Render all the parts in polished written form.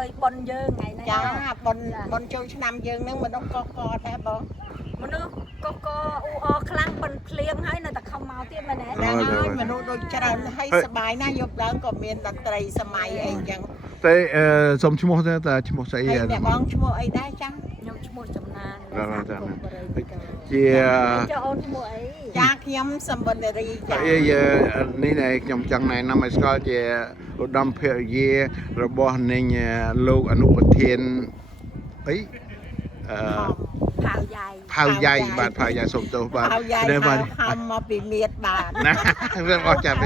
hơi bồn dơ ngày này chả bồn châu năm dương nữa mình không có thế bố mà nó có u khăn bồn liền hay là ta không mau tiếp mà nè đang nói mà nó đôi chân hayสบายนะยกเลิกก็มีดนตรีสมัยเองจัง แต่สมชั่วโมงแต่ชั่วโมงใส่ ให้แม่บ้องชั่วโมงไอ้ได้จัง nhom chmur chamnan ជា cho ôn chmur ấy ចាខ្ញុំសម្បត្តិរីចា នេះនេះខ្ញុំចង់ណែនាំឲ្យស្គាល់ជាឧត្តមភរិយារបស់នាងលោកអនុប្រធានអី phao dài ផៅយ៉ៃបាទផៅយ៉ៃសូមទោសបាទ ផៅយ៉ៃ បាទ ហៅមកពីមៀតបាទ ណារឿងអស់ចាំ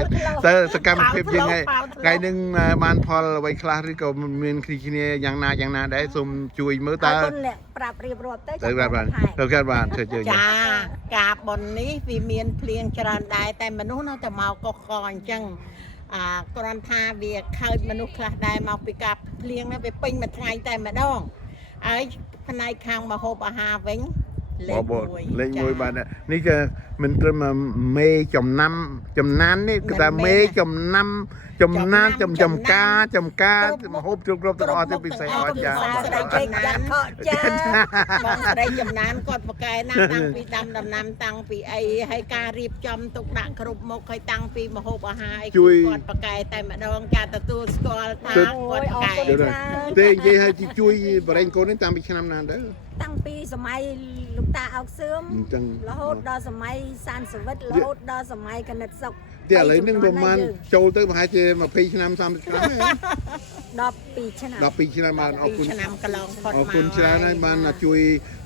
ទៅសកម្មភាពយើងថ្ងៃនឹងបានផលអ្វីខ្លះឬក៏មានគ្នាយ៉ាងណាដែរសូមជួយមើលតើ con nè prap riệp ruột tới ទៅបាទទៅកើតបាទធ្វើជើ ចាការបននេះវាមានភ្លៀងច្រើនដែរតែមនុស្សនៅតែមកកកអញ្ចឹងគ្រាន់ថាវាខើចមនុស្សខ្លះដែរមកពីការភ្លៀងនេះវាពេញមួយថ្ងៃតែម្ដងហើយផ្នែកខាងម្ហូបអាហារវិញលេខ លេខ1បាទនេះគឺមិនត្រឹមមេចំណាននេះគឺថាមេចំណានចំការមហូបគ្រប់ទាំងអស់ទៅពិសេសអស់ចា ស្រីពេកយ៉ាងខកចា បងស្រីចំណានគាត់ប្រកែណាស់តាំងពីដាំដំណាំតាំងពីអីហើយការរៀបចំទុកដាក់គ្រប់មុខហើយតាំងពីម្ហូបអាហារអីគាត់ប្រកែតែម្ដងការទទួលស្គាល់ថាគាត់ប្រកែ ទេនិយាយឲ្យជួយបរិញ្ញកូននេះតាំងពីឆ្នាំណាទៅ តាំងពីសម័យលោកតាអោកសឿម អញ្ចឹង រហូតដល់សម័យសានសវិតរហូតដល់សម័យកណិតសុក តែឥឡូវនេះប្រហែលចូលទៅប្រហែលជា20ឆ្នាំ30ឆ្នាំហើយ 12ឆ្នាំ 12ឆ្នាំបានអរគុណ ឆ្នាំកន្លងផុត អរគុណច្រើនហើយបានជួយ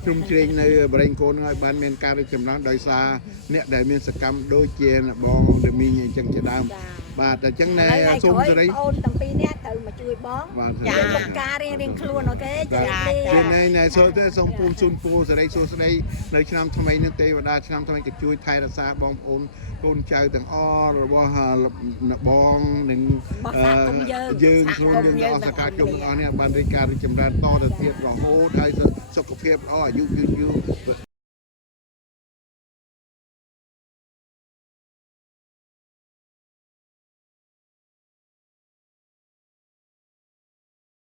ជ្រុំជ្រែងនៅបរិញ្ញកូនឲ្យបានមានការរីកចម្រើនដោយសារអ្នកដែលមានសកម្មដូចជាបងរមីងអញ្ចឹងជាដើមបាទអញ្ចឹងណែសូមសេរី អូនទាំងពីរនេះត្រូវមកជួយបង បាទ ចាលោកការរៀងខ្លួនអូខេចា ណែសូមទៅសូមពូនជូនពូសេរីសួស្តីនៅឆ្នាំថ្មីនេះទេវតាឆ្នាំថ្មីក៏ជួយថែរក្សាបងប្អូនកូនចៅទាំងអស់របស់បងនិងយើងខ្លួនយើងអស់សកាជុំទាំងអស់នេះបានរីកការរីកចម្រើនតទៅទៀតរហូតហើយសុខភាពល្អអាយុយឺត